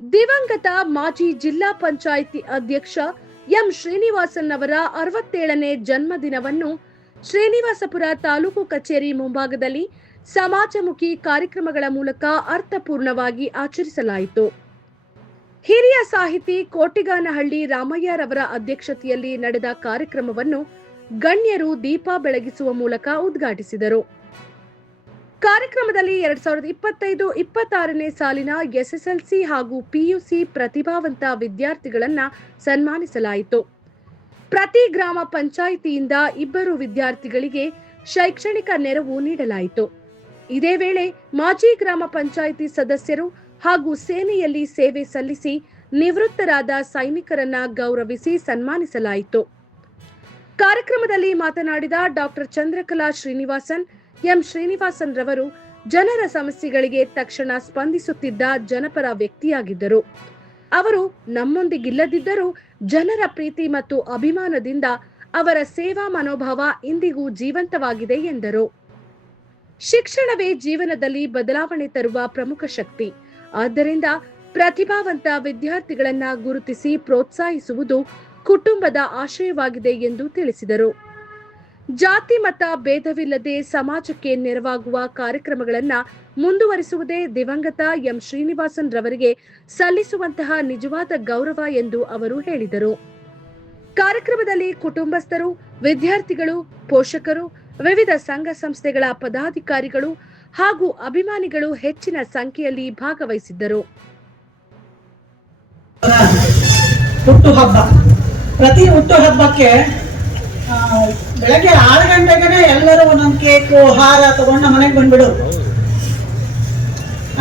ದಿವಂಗತ ಮಾಜಿ ಜಿಲ್ಲಾ ಪಂಚಾಯಿತಿ ಅಧ್ಯಕ್ಷ ಎಂ ಶ್ರೀನಿವಾಸನ್ ಅವರ 67ನೇ ಜನ್ಮದಿನವನ್ನು ಶ್ರೀನಿವಾಸಪುರ ತಾಲೂಕು ಕಚೇರಿ ಮುಂಭಾಗದಲ್ಲಿ ಸಮಾಜಮುಖಿ ಕಾರ್ಯಕ್ರಮಗಳ ಮೂಲಕ ಅರ್ಥಪೂರ್ಣವಾಗಿ ಆಚರಿಸಲಾಯಿತು. ಹಿರಿಯ ಸಾಹಿತಿ ಕೋಟಿಗಾನಹಳ್ಳಿ ರಾಮಯ್ಯರವರ ಅಧ್ಯಕ್ಷತೆಯಲ್ಲಿ ನಡೆದ ಕಾರ್ಯಕ್ರಮವನ್ನು ಗಣ್ಯರು ದೀಪ ಬೆಳಗಿಸುವ ಮೂಲಕ ಉದ್ಘಾಟಿಸಿದರು. ಕಾರ್ಯಕ್ರಮದಲ್ಲಿ 2025-26ನೇ ಸಾಲಿನ ಎಸ್ಎಸ್ಎಲ್ಸಿ ಹಾಗೂ ಪಿಯುಸಿ ಪ್ರತಿಭಾವಂತ ವಿದ್ಯಾರ್ಥಿಗಳನ್ನು ಸನ್ಮಾನಿಸಲಾಯಿತು. ಪ್ರತಿ ಗ್ರಾಮ ಪಂಚಾಯಿತಿಯಿಂದ 2 ವಿದ್ಯಾರ್ಥಿಗಳಿಗೆ ಶೈಕ್ಷಣಿಕ ನೆರವು ನೀಡಲಾಯಿತು. ಇದೇ ವೇಳೆ ಮಾಜಿ ಗ್ರಾಮ ಪಂಚಾಯಿತಿ ಸದಸ್ಯರು ಹಾಗೂ ಸೇನೆಯಲ್ಲಿ ಸೇವೆ ಸಲ್ಲಿಸಿ ನಿವೃತ್ತರಾದ ಸೈನಿಕರನ್ನ ಗೌರವಿಸಿ ಸನ್ಮಾನಿಸಲಾಯಿತು. ಕಾರ್ಯಕ್ರಮದಲ್ಲಿ ಮಾತನಾಡಿದ ಡಾಕ್ಟರ್ ಚಂದ್ರಕಲಾ ಶ್ರೀನಿವಾಸನ್, ಎಂ ಶ್ರೀನಿವಾಸನ್ ರವರು ಜನರ ಸಮಸ್ಯೆಗಳಿಗೆ ತಕ್ಷಣ ಸ್ಪಂದಿಸುತ್ತಿದ್ದ ಜನಪರ ವ್ಯಕ್ತಿಯಾಗಿದ್ದರು. ಅವರು ನಮ್ಮೊಂದಿಗಿಲ್ಲದಿದ್ದರೂ ಜನರ ಪ್ರೀತಿ ಮತ್ತು ಅಭಿಮಾನದಿಂದ ಅವರ ಸೇವಾ ಮನೋಭಾವ ಇಂದಿಗೂ ಜೀವಂತವಾಗಿದೆ ಎಂದರು. ಶಿಕ್ಷಣವೇ ಜೀವನದಲ್ಲಿ ಬದಲಾವಣೆ ತರುವ ಪ್ರಮುಖ ಶಕ್ತಿ. ಆದ್ದರಿಂದ ಪ್ರತಿಭಾವಂತ ವಿದ್ಯಾರ್ಥಿಗಳನ್ನ ಗುರುತಿಸಿ ಪ್ರೋತ್ಸಾಹಿಸುವುದು ಕುಟುಂಬದ ಆಶಯವಾಗಿದೆ ಎಂದು ತಿಳಿಸಿದರು. ಜಾತಿ ಮತ ಭೇದವಿಲ್ಲದೆ ಸಮಾಜಕ್ಕೆ ನೆರವಾಗುವ ಕಾರ್ಯಕ್ರಮಗಳನ್ನು ಮುಂದುವರಿಸುವುದೇ ದಿವಂಗತ ಎಂ ಶ್ರೀನಿವಾಸನ್ ರವರಿಗೆ ಸಲ್ಲಿಸುವಂತಹ ನಿಜವಾದ ಗೌರವ ಎಂದು ಅವರು ಹೇಳಿದರು. ಕಾರ್ಯಕ್ರಮದಲ್ಲಿ ಕುಟುಂಬಸ್ಥರು, ವಿದ್ಯಾರ್ಥಿಗಳು, ಪೋಷಕರು, ವಿವಿಧ ಸಂಘ ಸಂಸ್ಥೆಗಳ ಪದಾಧಿಕಾರಿಗಳು ಹಾಗೂ ಅಭಿಮಾನಿಗಳು ಹೆಚ್ಚಿನ ಸಂಖ್ಯೆಯಲ್ಲಿ ಭಾಗವಹಿಸಿದ್ದರು. ಪ್ರತಿ ಹುಟ್ಟುಹಬ್ಬಕ್ಕೆ ಬೆಳಗ್ಗೆ 6 ಗಂಟೆಗೆ ಎಲ್ಲರೂ ಒಂದೊಂದು ಕೇಕು ಹಾರ ತಗೊಂಡು ನಮ್ಮ ಮನೆಗೆ ಬಂದ್ಬಿಡು.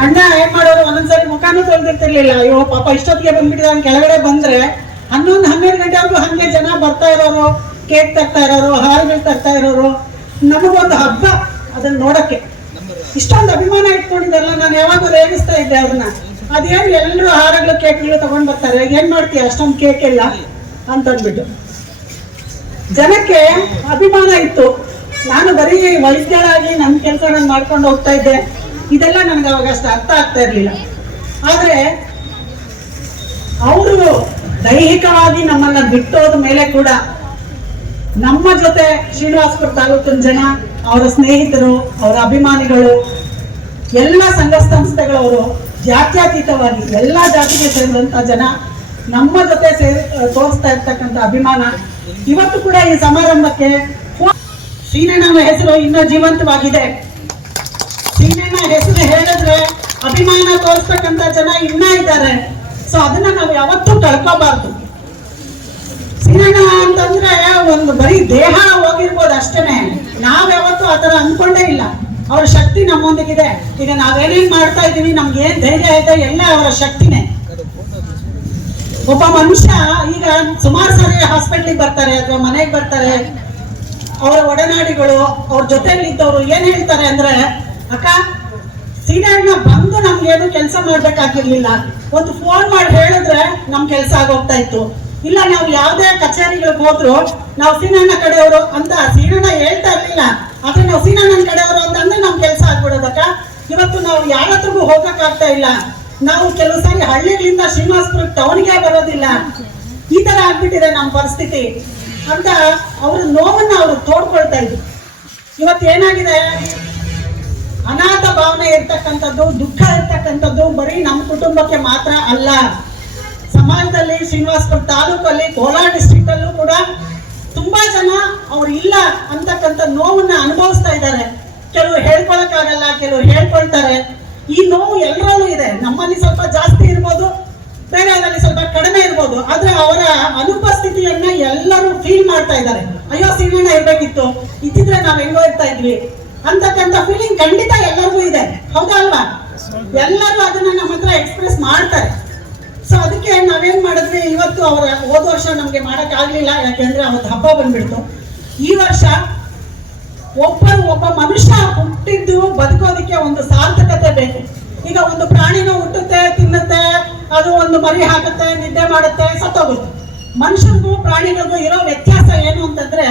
ಅಣ್ಣ ಏನ್ ಮಾಡೋರು, ಒಂದೊಂದ್ಸರಿ ಮುಖಾನು ತೊಳೆದಿರ್ತಿರ್ಲಿಲ್ಲ. ಅಯ್ಯೋ ಪಾಪ ಇಷ್ಟೊತ್ತಿಗೆ ಬಂದ್ಬಿಟ್ಟಿದ ಕೆಳಗಡೆ ಬಂದ್ರೆ 11-12 ಗಂಟೆವರೆಗೂ ಹಂಗೆ ಜನ ಬರ್ತಾ ಇರೋರು, ಕೇಕ್ ತರ್ತಾ ಇರೋರು, ಹಾರಗಳು ತರ್ತಾ ಇರೋರು. ನಮಗೊಂದು ಹಬ್ಬ ಅದನ್ನ ನೋಡಕ್ಕೆ ಇಷ್ಟೊಂದು ಅಭಿಮಾನ ಇಟ್ಕೊಂಡಿದ್ದಾರಲ್ಲ. ನಾನು ಯಾವಾಗ ರೇಗಿಸ್ತಾ ಇದ್ದೆ ಅವ್ರನ್ನ, ಅದೇನು ಎಲ್ಲರೂ ಹಾರಗಳು ಕೇಕ್ಗಳು ತಗೊಂಡ್ ಬರ್ತಾರೆ, ಏನ್ ಮಾಡ್ತೀಯ ಅಷ್ಟೊಂದು ಕೇಕ್ ಎಲ್ಲ ಅಂತಂದ್ಬಿಟ್ಟು ಜನಕ್ಕೆ ಅಭಿಮಾನ ಇತ್ತು. ನಾನು ಬರೀ ವೈದ್ಯಳಾಗಿ ನನ್ನ ಕೆಲಸ ನಾನು ಮಾಡ್ಕೊಂಡು ಹೋಗ್ತಾ ಇದ್ದೆ. ಇದೆಲ್ಲ ನನಗೆ ಅವಾಗ ಅಷ್ಟು ಅರ್ಥ ಆಗ್ತಾ ಇರ್ಲಿಲ್ಲ. ಆದ್ರೆ ಅವರು ದೈಹಿಕವಾಗಿ ನಮ್ಮನ್ನ ಬಿಟ್ಟೋದ ಮೇಲೆ ಕೂಡ ನಮ್ಮ ಜೊತೆ ಶ್ರೀನಿವಾಸಪುರ ತಾಲೂಕಿನ ಜನ, ಅವರ ಸ್ನೇಹಿತರು, ಅವರ ಅಭಿಮಾನಿಗಳು, ಎಲ್ಲ ಸಂಘ ಸಂಸ್ಥೆಗಳವರು ಜಾತ್ಯತೀತವಾಗಿ ಎಲ್ಲ ಜಾತಿಗೆ ಸೇರಿದಂತ ಜನ ನಮ್ಮ ಜೊತೆ ತೋರಿಸ್ತಾ ಇರ್ತಕ್ಕಂಥ ಅಭಿಮಾನ ಇವತ್ತು ಕೂಡ ಈ ಸಮಾರಂಭಕ್ಕೆ ಶ್ರೀನಣ್ಣನ ಹೆಸರು ಇನ್ನೂ ಜೀವಂತವಾಗಿದೆ. ಶ್ರೀನಣ್ಣ ಹೆಸರು ಹೇಳಿದ್ರೆ ಅಭಿಮಾನ ತೋರಿಸ್ತಕ್ಕಂಥ ಜನ ಇನ್ನ ಇದ್ದಾರೆ. ಸೊ ಅದನ್ನ ನಾವು ಯಾವತ್ತೂ ಕಳ್ಕೋಬಾರ್ದು. ಶ್ರೀನಣ್ಣ ಅಂತಂದ್ರೆ ಒಂದು ಬರೀ ದೇಹ ಹೋಗಿರ್ಬೋದು ಅಷ್ಟೇನೆ, ನಾವ್ ಯಾವತ್ತೂ ಆತರ ಅನ್ಕೊಂಡೇ ಇಲ್ಲ. ಅವರ ಶಕ್ತಿ ನಮ್ಮೊಂದಿಗಿದೆ. ಈಗ ನಾವೇನೇನ್ ಮಾಡ್ತಾ ಇದೀವಿ, ನಮ್ಗೆ ಏನ್ ಧೈರ್ಯ ಇದೆ, ಎಲ್ಲ ಅವರ ಶಕ್ತಿನೇ. ಒಬ್ಬ ಮನುಷ್ಯ ಈಗ ಸುಮಾರು ಸಾರಿ ಹಾಸ್ಪಿಟ್ಲಿಗೆ ಬರ್ತಾರೆ ಅಥವಾ ಮನೆಗೆ ಬರ್ತಾರೆ, ಅವರ ಒಡನಾಡಿಗಳು, ಅವ್ರ ಜೊತೆಯಲ್ಲಿದ್ದವರು ಏನ್ ಹೇಳ್ತಾರೆ ಅಂದ್ರೆ, ಅಕ್ಕ ಸೀನಣ್ಣ ಬಂದು ನಮ್ಗೇನು ಕೆಲಸ ಮಾಡ್ಬೇಕಾಗಿರ್ಲಿಲ್ಲ, ಒಂದು ಫೋನ್ ಮಾಡಿ ಹೇಳಿದ್ರೆ ನಮ್ ಕೆಲಸ ಆಗೋಗ್ತಾ ಇತ್ತು. ಇಲ್ಲ ನಾವು ಯಾವ್ದೇ ಕಚೇರಿಗಳಿಗೆ ಹೋದ್ರು ನಾವು ಸೀನಣ್ಣ ಕಡೆಯವರು ಅಂತ ಸೀನಣ್ಣ ಹೇಳ್ತಾ ಇರ್ಲಿಲ್ಲ, ಆದ್ರೆ ನಾವು ಸೀನಣ್ಣನ ಕಡೆಯವರು ಅಂತಂದ್ರೆ ನಮ್ ಕೆಲಸ ಆಗ್ಬಿಡೋದಕ್ಕ. ಇವತ್ತು ನಾವು ಯಾರ ಹತ್ರಗೂ ಹೋಗಕ್ ಆಗ್ತಾ ಇಲ್ಲ. ನಾವು ಕೆಲವು ಸಾರಿ ಹಳ್ಳಿಗಳಿಂದ ಶ್ರೀನಿವಾಸಪುರ ಟೌನ್ಗೆ ಬರೋದಿಲ್ಲ. ಈ ತರ ಆಗ್ಬಿಟ್ಟಿದೆ ನಮ್ಮ ಪರಿಸ್ಥಿತಿ ಅಂತ ಅವ್ರ ನೋವನ್ನ ಅವರು ತೋಡ್ಕೊಳ್ತಾ ಇದ್ರು. ಇವತ್ತೇನಾಗಿದೆ, ಅನಾಥ ಭಾವನೆ ಇರ್ತಕ್ಕಂಥದ್ದು, ದುಃಖ ಇರ್ತಕ್ಕಂಥದ್ದು ಬರೀ ನಮ್ಮ ಕುಟುಂಬಕ್ಕೆ ಮಾತ್ರ ಅಲ್ಲ, ಸಮಾಜದಲ್ಲಿ ಶ್ರೀನಿವಾಸಪುರ ತಾಲೂಕಲ್ಲಿ, ಕೋಲಾರ ಡಿಸ್ಟ್ರಿಕ್ಟ್ ಅಲ್ಲೂ ಕೂಡ ತುಂಬಾ ಜನ ಅವ್ರು ಇಲ್ಲ ಅಂತಕ್ಕಂಥ ನೋವನ್ನ ಅನುಭವಿಸ್ತಾ ಇದ್ದಾರೆ. ಕೆಲವರು ಹೇಳ್ಕೊಳಕ್ಕಾಗಲ್ಲ, ಕೆಲವರು ಹೇಳ್ಕೊಳ್ತಾರೆ. ಈ ನೋವು ಎಲ್ಲರಲ್ಲೂ ಇದೆ. ನಮ್ಮಲ್ಲಿ ಸ್ವಲ್ಪ ಜಾಸ್ತಿ ಇರ್ಬೋದು, ಬೇರೆಯವರಲ್ಲಿ ಸ್ವಲ್ಪ ಕಡಿಮೆ ಇರ್ಬೋದು. ಆದ್ರೆ ಅವರ ಅನುಪಸ್ಥಿತಿಯನ್ನ ಎಲ್ಲರೂ ಫೀಲ್ ಮಾಡ್ತಾ ಇದ್ದಾರೆ. ಅಯ್ಯೋ ಸೀನಣ್ಣ ಇರ್ಬೇಕಿತ್ತು, ಇದ್ದಿದ್ರೆ ನಾವ್ ಹೆಂಗೋ ಇರ್ತಾ ಇದ್ವಿ ಅಂತಕ್ಕಂಥ ಫೀಲಿಂಗ್ ಖಂಡಿತ ಎಲ್ಲರಿಗೂ ಇದೆ. ಹೌದಾ ಅಲ್ವಾ? ಎಲ್ಲರೂ ಅದನ್ನ ನಮ್ಮ ಹತ್ರ ಎಕ್ಸ್ಪ್ರೆಸ್ ಮಾಡ್ತಾರೆ. ಸೊ ಅದಕ್ಕೆ ನಾವೇನ್ ಮಾಡಿದ್ವಿ, ಇವತ್ತು ಅವರ ಹೋದ ವರ್ಷ ನಮ್ಗೆ ಮಾಡಕ್ ಆಗ್ಲಿಲ್ಲ, ಯಾಕೆಂದ್ರೆ ಅವತ್ತು ಹಬ್ಬ ಬಂದ್ಬಿಡ್ತು. ಈ ವರ್ಷ ಒಬ್ಬ ಮನುಷ್ಯ ಹುಟ್ಟಿದ್ದು ಬದುಕೋದಿಕ್ಕೆ ಒಂದು ಸಾರ್ಥಕತೆ ಬೇಕು. ಈಗ ಒಂದು ಪ್ರಾಣಿನೂ ಹುಟ್ಟುತ್ತೆ, ತಿನ್ನುತ್ತೆ, ಅದು ಒಂದು ಮರಿ ಹಾಕುತ್ತೆ, ನಿದ್ದೆ ಮಾಡುತ್ತೆ, ಸತ್ತೋಗುತ್ತೆ. ಮನುಷ್ಯರಿಗೂ ಪ್ರಾಣಿಗಳಿಗೂ ಇರೋ ವ್ಯತ್ಯಾಸ ಏನು ಅಂತಂದ್ರೆ,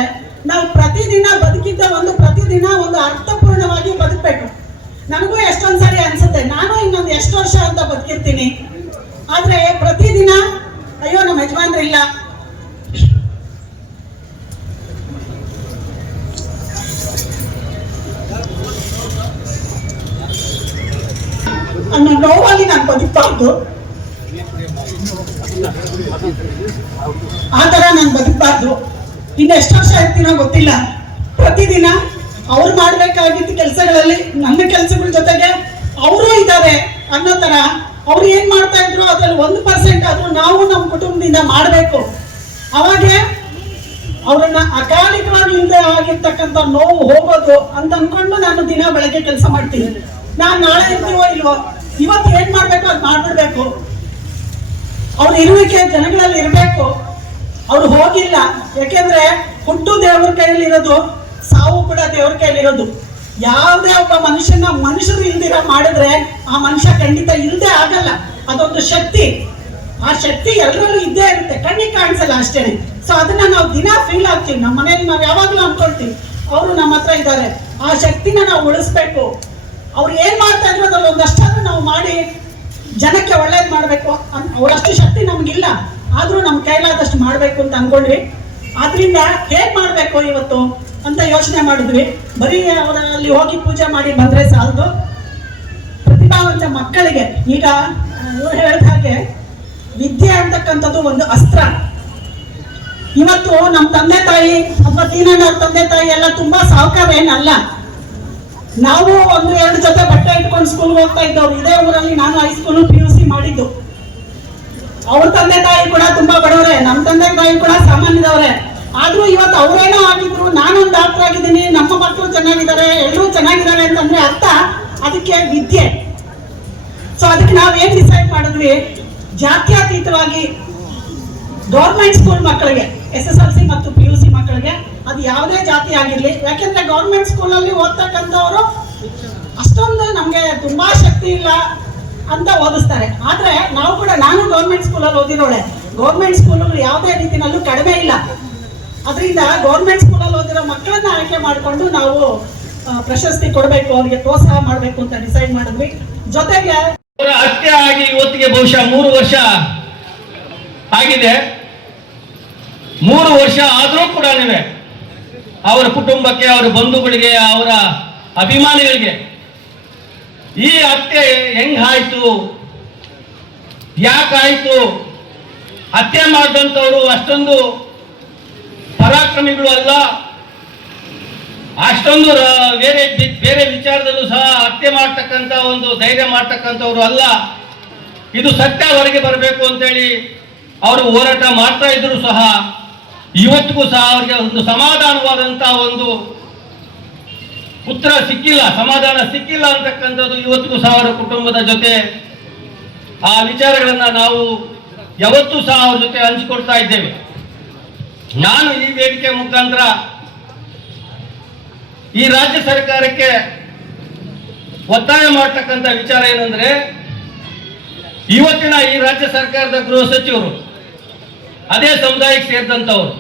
ನಾವು ಪ್ರತಿದಿನ ಬದುಕಿದ್ದ ಪ್ರತಿದಿನ ಒಂದು ಅರ್ಥಪೂರ್ಣವಾಗಿ ಬದುಕಬೇಕು. ನನಗೂ ಎಷ್ಟೊಂದ್ಸರಿ ಅನ್ಸುತ್ತೆ, ನಾನು ಇನ್ನೊಂದು ಎಷ್ಟು ವರ್ಷ ಅಂತ ಬದುಕಿರ್ತೀನಿ, ಆದ್ರೆ ಪ್ರತಿದಿನ ಅಯ್ಯೋ ನಮ್ಮ ಯಜಮಾನ್ರಿಲ್ಲ, ಅನ್ನೋ ನೋವಾಗಿ ನಾನು ಬದುಕಬಾರ್ದು, ಆ ತರ ನಾನು ಬದುಕಬಾರ್ದು. ಇನ್ನೆಷ್ಟು ವರ್ಷ ಇರ್ತೀನೋ ಗೊತ್ತಿಲ್ಲ. ಪ್ರತಿದಿನ ಅವ್ರು ಮಾಡ್ಬೇಕಾಗಿದ್ದ ಕೆಲಸಗಳಲ್ಲಿ ನನ್ನ ಕೆಲಸಗಳ ಜೊತೆಗೆ ಅವರು ಇದ್ದಾರೆ ಅನ್ನೋ ತರ ಅವ್ರು ಏನ್ ಮಾಡ್ತಾ ಇದ್ರು ಅದ್ರಲ್ಲಿ 1% ಆದ್ರೂ ನಾವು ನಮ್ಮ ಕುಟುಂಬದಿಂದ ಮಾಡಬೇಕು. ಅವಾಗೆ ಅವ್ರನ್ನ ಅಕಾಲಿಕವಾಗಿ ಇಲ್ಲದೆ ಆಗಿರ್ತಕ್ಕಂಥ ನೋವು ಹೋಗೋದು ಅಂತ ಅನ್ಕೊಂಡು ನಾನು ದಿನ ಬೆಳಗ್ಗೆ ಕೆಲಸ ಮಾಡ್ತೀನಿ. ನಾನ್ ನಾಳೆ ಇರ್ತೀವೋ ಇಲ್ವೋ, ಇವತ್ತು ಏನ್ ಮಾಡ್ಬೇಕು ಅದ್ ಮಾಡ್ಬಿಡ್ಬೇಕು. ಅವ್ರ ಇರುವಿಕೆ ಜನಗಳಲ್ಲಿ ಇರಬೇಕು. ಅವ್ರು ಹೋಗಿಲ್ಲ, ಯಾಕೆಂದ್ರೆ ಹುಟ್ಟು ದೇವ್ರ ಕೈಯಲ್ಲಿರೋದು, ಸಾವು ಕೂಡ ದೇವ್ರ ಕೈಯಲ್ಲಿರೋದು. ಯಾವುದೇ ಒಬ್ಬ ಮನುಷ್ಯರು ಇಲ್ದಿರ ಮಾಡಿದ್ರೆ ಆ ಮನುಷ್ಯ ಖಂಡಿತ ಇಲ್ಲದೆ ಆಗಲ್ಲ. ಅದೊಂದು ಶಕ್ತಿ, ಆ ಶಕ್ತಿ ಎಲ್ಲರಲ್ಲೂ ಇದ್ದೇ ಇರುತ್ತೆ, ಕಣ್ಣಿಗೆ ಕಾಣಿಸಲ್ಲ ಅಷ್ಟೇನೆ. ಸೊ ಅದನ್ನ ನಾವು ದಿನ ಫೀಲ್ ಆಗ್ತೀವಿ. ನಮ್ಮ ಮನೆಯಲ್ಲಿ ನಾವು ಯಾವಾಗ್ಲೂ ಅನ್ಕೊಳ್ತೀವಿ ಅವರು ನಮ್ಮ ಹತ್ರ ಇದ್ದಾರೆ. ಆ ಶಕ್ತಿನ ನಾವು ಉಳಿಸ್ಬೇಕು. ಅವ್ರು ಏನ್ ಮಾಡ್ತಾ ಇದ್ರು ಅದ್ರಲ್ಲಿ ಒಂದಷ್ಟಾದ್ರೂ ನಾವು ಮಾಡಿ ಜನಕ್ಕೆ ಒಳ್ಳೇದ್ ಮಾಡ್ಬೇಕು. ಅವರಷ್ಟು ಶಕ್ತಿ ನಮ್ಗಿಲ್ಲ, ಆದ್ರೂ ನಮ್ ಕೈಲಾದಷ್ಟು ಮಾಡ್ಬೇಕು ಅಂತ ಅನ್ಕೊಂಡ್ವಿ. ಆದ್ರಿಂದ ಹೇಗ್ ಮಾಡ್ಬೇಕು ಇವತ್ತು ಅಂತ ಯೋಚನೆ ಮಾಡಿದ್ವಿ. ಬರೀ ಅವರಲ್ಲಿ ಹೋಗಿ ಪೂಜೆ ಮಾಡಿ ಬಂದ್ರೆ ಸಾಲದು. ಪ್ರತಿಭಾವಂತ ಮಕ್ಕಳಿಗೆ ಈಗ ಇವ್ರು ಹೇಳಿದ ಹಾಗೆ ವಿದ್ಯೆ ಅಂತಕ್ಕಂಥದ್ದು ಒಂದು ಅಸ್ತ್ರ. ಇವತ್ತು ನಮ್ಮ ತಂದೆ ತಾಯಿ ಅಥವಾ ತೀನಣ್ಣ ಅವ್ರ ತಂದೆ ತಾಯಿ ಎಲ್ಲ ತುಂಬಾ ಸಾಹುಕಾರ ಏನಲ್ಲ. ನಾವು 1-2 ಜೊತೆ ಬಟ್ಟೆ ಇಟ್ಕೊಂಡು ಸ್ಕೂಲ್ಗೆ ಹೋಗ್ತಾ ಇದ್ದವ್ರು. ಇದೇ ಊರಲ್ಲಿ ನಾನು ಹೈಸ್ಕೂಲು PUC ಮಾಡಿದ್ದು. ಅವ್ರ ತಂದೆ ತಾಯಿ ಕೂಡ ತುಂಬಾ ಬಡವರೇ, ನಮ್ಮ ತಂದೆ ತಾಯಿ ಕೂಡ ಸಾಮಾನ್ಯದವ್ರೆ. ಆದ್ರೂ ಇವತ್ತು ಅವರೇನೋ ಆಗಿದ್ರು, ನಾನೊಂದು ಡಾಕ್ಟರ್ ಆಗಿದ್ದೀನಿ, ನಮ್ಮ ಮಕ್ಕಳು ಚೆನ್ನಾಗಿದ್ದಾರೆ, ಎಲ್ಲರೂ ಚೆನ್ನಾಗಿದ್ದಾರೆ ಅಂತಂದ್ರೆ ಅರ್ಥ ಅದಕ್ಕೆ ವಿದ್ಯೆ. ಸೊ ಅದಕ್ಕೆ ನಾವೇನ್ ಡಿಸೈಡ್ ಮಾಡಿದ್ವಿ, ಜಾತ್ಯತೀತವಾಗಿ ಗೌರ್ಮೆಂಟ್ ಸ್ಕೂಲ್ ಮಕ್ಕಳಿಗೆ, SSLC ಮತ್ತು PUC ಮಕ್ಕಳಿಗೆ, ಅದು ಯಾವುದೇ ಜಾತಿ ಆಗಿರ್ಲಿ, ಯಾಕೆಂದ್ರೆ ಗೌರ್ಮೆಂಟ್ ಸ್ಕೂಲಲ್ಲಿ ಓದ್ತಕ್ಕಂಥವ್ರು ಅಷ್ಟೊಂದು ನಮ್ಗೆ ತುಂಬಾ ಶಕ್ತಿ ಇಲ್ಲ ಅಂತ ಓದಿಸ್ತಾರೆ. ಆದ್ರೆ ನಾವು ಕೂಡ, ನಾನು ಗೌರ್ಮೆಂಟ್ ಸ್ಕೂಲಲ್ಲಿ ಓದಿರೋಳೆ. ಗೌರ್ಮೆಂಟ್ ಸ್ಕೂಲಲ್ಲಿ ಯಾವುದೇ ರೀತಿನಲ್ಲೂ ಕಡಿಮೆ ಇಲ್ಲ. ಅದರಿಂದ ಗೌರ್ಮೆಂಟ್ ಸ್ಕೂಲಲ್ಲಿ ಓದಿರೋ ಮಕ್ಕಳನ್ನ ಆಯ್ಕೆ ಮಾಡಿಕೊಂಡು ನಾವು ಪ್ರಶಸ್ತಿ ಕೊಡಬೇಕು, ಅವರಿಗೆ ಪ್ರೋತ್ಸಾಹ ಮಾಡಬೇಕು ಅಂತ ಡಿಸೈಡ್ ಮಾಡಿದ್ವಿ. ಜೊತೆಗೆ ಹತ್ಯೆ ಆಗಿ ಇವತ್ತಿಗೆ ಬಹುಶಃ 3 ವರ್ಷ ಆಗಿದೆ. 3 ವರ್ಷ ಆದರೂ ಕೂಡ ಅವರ ಕುಟುಂಬಕ್ಕೆ, ಅವರ ಬಂಧುಗಳಿಗೆ, ಅವರ ಅಭಿಮಾನಿಗಳಿಗೆ ಈ ಹತ್ಯೆ ಹೆಂಗಾಯ್ತು, ಯಾಕಾಯ್ತು, ಹತ್ಯೆ ಮಾಡಿದಂಥವ್ರು ಅಷ್ಟೊಂದು ಪರಾಕ್ರಮಿಗಳು ಅಲ್ಲ, ಅಷ್ಟೊಂದು ಬೇರೆ ವಿಚಾರದಲ್ಲೂ ಸಹ ಹತ್ಯೆ ಮಾಡ್ತಕ್ಕಂಥ ಒಂದು ಧೈರ್ಯ ಮಾಡ್ತಕ್ಕಂಥವ್ರು ಅಲ್ಲ. ಇದು ಸತ್ಯ ಹೊರಗೆ ಬರಬೇಕು ಅಂತೇಳಿ ಅವರು ಹೋರಾಟ ಮಾಡ್ತಾ ಇದ್ರು ಸಹ ಇವತ್ತಿಗೂ ಸಹ ಅವರಿಗೆ ಒಂದು ಸಮಾಧಾನವಾದಂತ ಒಂದು ಉತ್ತರ ಸಿಕ್ಕಿಲ್ಲ, ಸಮಾಧಾನ ಸಿಕ್ಕಿಲ್ಲ ಅಂತಕ್ಕಂಥದ್ದು ಇವತ್ತಿಗೂ ಸಹ ಅವರ ಕುಟುಂಬದ ಜೊತೆ ಆ ವಿಚಾರಗಳನ್ನ ನಾವು ಯಾವತ್ತೂ ಸಹ ಅವ್ರ ಜೊತೆ ಹಂಚಿಕೊಡ್ತಾ ಇದ್ದೇವೆ. ನಾನು ಈ ವೇದಿಕೆ ಮುಖಾಂತರ ಈ ರಾಜ್ಯ ಸರ್ಕಾರಕ್ಕೆ ಒತ್ತಾಯ ಮಾಡ್ತಕ್ಕಂಥ ವಿಚಾರ ಏನಂದ್ರೆ, ಇವತ್ತಿನ ಈ ರಾಜ್ಯ ಸರ್ಕಾರದ ಗೃಹ ಸಚಿವರು ಅದೇ ಸಮುದಾಯಕ್ಕೆ ಸೇರಿದಂತವರು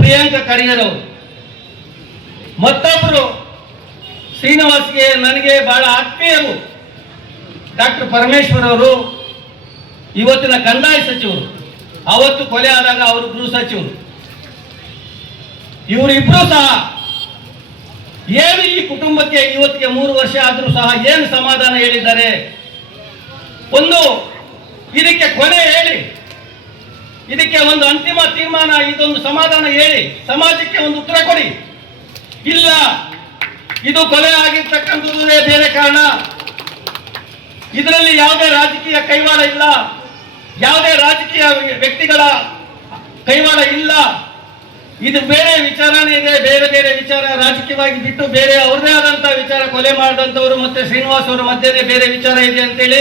ಪ್ರಿಯಾಂಕ ಖರ್ಗೆ ಅವರು, ಮತ್ತೊಬ್ಬರು ಶ್ರೀನಿವಾಸ್ಗೆ ನನಗೆ ಬಹಳ ಆತ್ಮೀಯರು ಡಾಕ್ಟರ್ ಪರಮೇಶ್ವರ್ ಅವರು, ಇವತ್ತಿನ ಕಂದಾಯ ಸಚಿವರು, ಅವತ್ತು ಕೊಲೆ ಆದಾಗ ಅವರು ಗೃಹ ಸಚಿವರು. ಇವರಿಬ್ರು ಸಹ ಏನು ಈ ಕುಟುಂಬಕ್ಕೆ ಇವತ್ತಿಗೆ 3 ವರ್ಷ ಆದರೂ ಸಹ ಏನು ಸಮಾಧಾನ ಹೇಳಿದ್ದಾರೆ, ಒಂದು ಇದಕ್ಕೆ ಕೊನೆ ಹೇಳಿ, ಇದಕ್ಕೆ ಒಂದು ಅಂತಿಮ ತೀರ್ಮಾನ, ಇದೊಂದು ಸಮಾಧಾನ ಹೇಳಿ, ಸಮಾಜಕ್ಕೆ ಒಂದು ಉತ್ತರ ಕೊಡಿ. ಇಲ್ಲ, ಇದು ಕೊಲೆ ಆಗಿರ್ತಕ್ಕಂಥದ್ದೇ ಬೇರೆ ಕಾರಣ, ಇದರಲ್ಲಿ ಯಾವುದೇ ರಾಜಕೀಯ ಕೈವಾಡ ಇಲ್ಲ, ಯಾವುದೇ ರಾಜಕೀಯ ವ್ಯಕ್ತಿಗಳ ಕೈವಾಡ ಇಲ್ಲ, ಇದು ಬೇರೆ ವಿಚಾರನೇ ಇದೆ, ಬೇರೆ ಬೇರೆ ವಿಚಾರ ರಾಜಕೀಯವಾಗಿ ಬಿಟ್ಟು ಬೇರೆ ಅವ್ರದೇ ಆದಂತ ವಿಚಾರ, ಕೊಲೆ ಮಾಡಿದಂಥವ್ರು ಮತ್ತೆ ಶ್ರೀನಿವಾಸ್ ಅವರ ಮಧ್ಯೆ ಬೇರೆ ವಿಚಾರ ಇದೆ ಅಂತೇಳಿ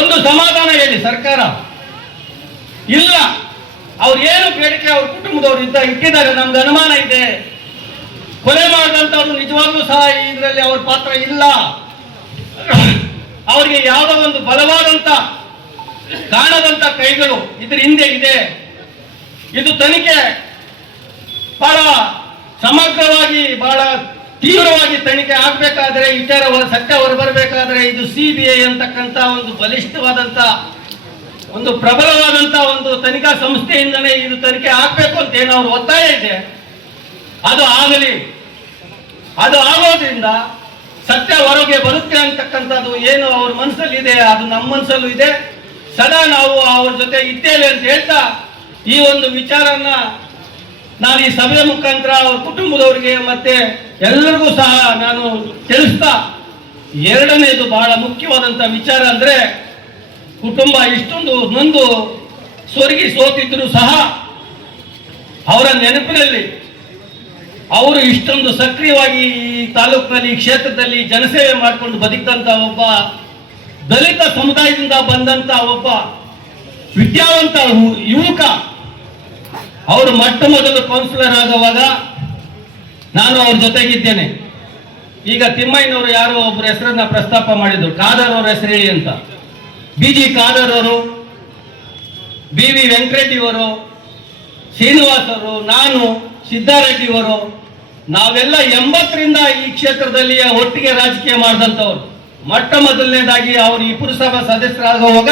ಒಂದು ಸಮಾಧಾನ ಹೇಳಿ ಸರ್ಕಾರ. ಇಲ್ಲ, ಅವ್ರು ಏನು ಬೇಡಿಕೆ ಅವ್ರ ಕುಟುಂಬದವ್ರು ಇಟ್ಟಿದ್ದಾರೆ, ನಮ್ಗೆ ಅನುಮಾನ ಇದೆ, ಕೊಲೆ ಮಾಡಿದಂಥವ್ರು ನಿಜವಾಗ್ಲೂ ಸಹ ಇದರಲ್ಲಿ ಅವ್ರ ಪಾತ್ರ ಇಲ್ಲ, ಅವ್ರಿಗೆ ಯಾವುದೋ ಒಂದು ಬಲವಾದಂತ ಕಾಣದಂತ ಕೈಗಳು ಇದ್ರ ಹಿಂದೆ ಇದೆ, ಇದು ತನಿಖೆ ಬಹಳ ಸಮಗ್ರವಾಗಿ ಬಹಳ ತೀವ್ರವಾಗಿ ತನಿಖೆ ಆಗ್ಬೇಕಾದ್ರೆ ವಿಚಾರ ಸತ್ಯ ಹೊರಬರಬೇಕಾದ್ರೆ ಇದು CBI ಅಂತಕ್ಕಂಥ ಒಂದು ಬಲಿಷ್ಠವಾದಂತ ಒಂದು ಪ್ರಬಲವಾದಂತ ಒಂದು ತನಿಖಾ ಸಂಸ್ಥೆಯಿಂದನೇ ಇದು ತನಿಖೆ ಆಗ್ಬೇಕು ಅಂತ ಏನೋ ಅವ್ರ ಒತ್ತಾಯ ಇದೆ. ಅದು ಆಗಲಿ. ಅದು ಆಗೋದ್ರಿಂದ ಸತ್ಯ ಹೊರಗೆ ಬರುತ್ತೆ ಅಂತಕ್ಕಂಥದ್ದು ಏನು ಅವ್ರ ಮನಸ್ಸಲ್ಲಿ ಇದೆ ಅದು ನಮ್ಮ ಮನಸ್ಸಲ್ಲೂ ಇದೆ. ಸದಾ ನಾವು ಅವ್ರ ಜೊತೆ ಇದ್ದೇವೆ ಅಂತ ಹೇಳ್ತಾ ಈ ಒಂದು ವಿಚಾರನ ನಾನು ಈ ಸಭೆಯ ಮುಖಾಂತರ ಅವ್ರ ಕುಟುಂಬದವರಿಗೆ ಮತ್ತೆ ಎಲ್ಲರಿಗೂ ಸಹ ನಾನು ತಿಳಿಸ್ತಾ, ಎರಡನೇದು ಬಹಳ ಮುಖ್ಯವಾದಂತ ವಿಚಾರ ಅಂದ್ರೆ ಕುಟುಂಬ ಇಷ್ಟೊಂದು ನೊಂದು ಸ್ವರ್ಗಿ ಸೋತಿದ್ರು ಸಹ ಅವರ ನೆನಪಿನಲ್ಲಿ ಅವರು ಇಷ್ಟೊಂದು ಸಕ್ರಿಯವಾಗಿ ಈ ತಾಲೂಕಿನಲ್ಲಿ ಈ ಕ್ಷೇತ್ರದಲ್ಲಿ ಜನಸೇವೆ ಮಾಡಿಕೊಂಡು ಬದುಕಿದಂತ ಒಬ್ಬ ದಲಿತ ಸಮುದಾಯದಿಂದ ಬಂದಂತ ಒಬ್ಬ ವಿದ್ಯಾವಂತ ಯುವಕ. ಅವರು ಮೊಟ್ಟ ಮೊದಲು ಕೌನ್ಸಿಲರ್ ಆಗುವಾಗ ನಾನು ಅವ್ರ ಜೊತೆಗಿದ್ದೇನೆ. ಈಗ ತಿಮ್ಮಯ್ಯನವರು ಯಾರೋ ಒಬ್ಬರ ಹೆಸರನ್ನ ಪ್ರಸ್ತಾಪ ಮಾಡಿದ್ರು, ಖಾದರ್ ಅವ್ರ ಹೆಸರು ಹೇಳಿ ಅಂತ. BG ಖಾದರ್ ಅವರು, BV ವೆಂಕಟರೆಡ್ಡಿ ಅವರು, ಶ್ರೀನಿವಾಸ್ ಅವರು, ನಾನು, ಸಿದ್ದಾರೆಡ್ಡಿ ಅವರು, ನಾವೆಲ್ಲ 80ರಿಂದ ಈ ಕ್ಷೇತ್ರದಲ್ಲಿ ಒಟ್ಟಿಗೆ ರಾಜಕೀಯ ಮಾಡಿದಂಥವ್ರು. ಮೊಟ್ಟ ಮೊದಲನೇದಾಗಿ ಅವರು ಈ ಪುರಸಭಾ ಸದಸ್ಯರಾಗುವಾಗ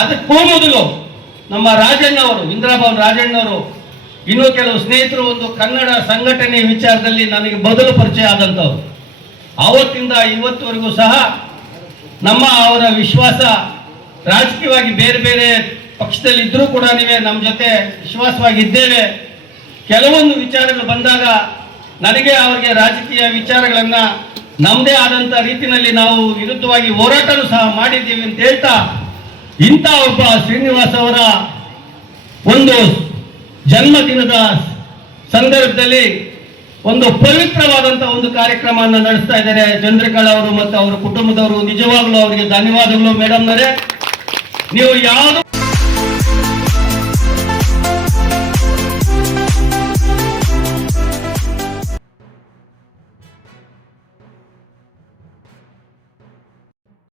ಅದಕ್ಕೂ ಮೊದಲು ನಮ್ಮ ರಾಜಣ್ಣವರು, ಇಂದ್ರಾಭವನ್ ರಾಜಣ್ಣವರು, ಇನ್ನೂ ಕೆಲವು ಸ್ನೇಹಿತರು ಒಂದು ಕನ್ನಡ ಸಂಘಟನೆ ವಿಚಾರದಲ್ಲಿ ನನಗೆ ಮೊದಲು ಪರಿಚಯ ಆದಂಥವ್ರು. ಆವತ್ತಿಂದ ಇವತ್ತುವರೆಗೂ ಸಹ ನಮ್ಮ ಅವರ ವಿಶ್ವಾಸ ರಾಜಕೀಯವಾಗಿ ಬೇರೆ ಬೇರೆ ಪಕ್ಷದಲ್ಲಿ ಇದ್ರೂ ಕೂಡ ನಮ್ಮ ಜೊತೆ ವಿಶ್ವಾಸವಾಗಿದ್ದೇವೆ. ಕೆಲವೊಂದು ವಿಚಾರಗಳು ಬಂದಾಗ ನನಗೆ ಅವರಿಗೆ ರಾಜಕೀಯ ವಿಚಾರಗಳನ್ನ ನಮ್ಮದೇ ಆದಂತ ರೀತಿಯಲ್ಲಿ ನಾವು ವಿರುದ್ಧವಾಗಿ ಹೋರಾಟನೂ ಸಹ ಮಾಡಿದ್ದೀವಿ ಅಂತ ಹೇಳ್ತಾ, ಇಂಥ ಒಬ್ಬ ಶ್ರೀನಿವಾಸ್ ಅವರ ಒಂದು ಜನ್ಮದಿನದ ಸಂದರ್ಭದಲ್ಲಿ ಒಂದು ಪವಿತ್ರವಾದಂತ ಒಂದು ಕಾರ್ಯಕ್ರಮವನ್ನು ನಡೆಸ್ತಾ ಇದ್ದಾರೆ ಚಂದ್ರಕಲಾ ಅವರು ಮತ್ತು ಅವರ ಕುಟುಂಬದವರು. ನಿಜವಾಗ್ಲೂ ಅವರಿಗೆ ಧನ್ಯವಾದಗಳು ಮೇಡಮ್ನವರೇ. ನೀವು ಯಾವುದು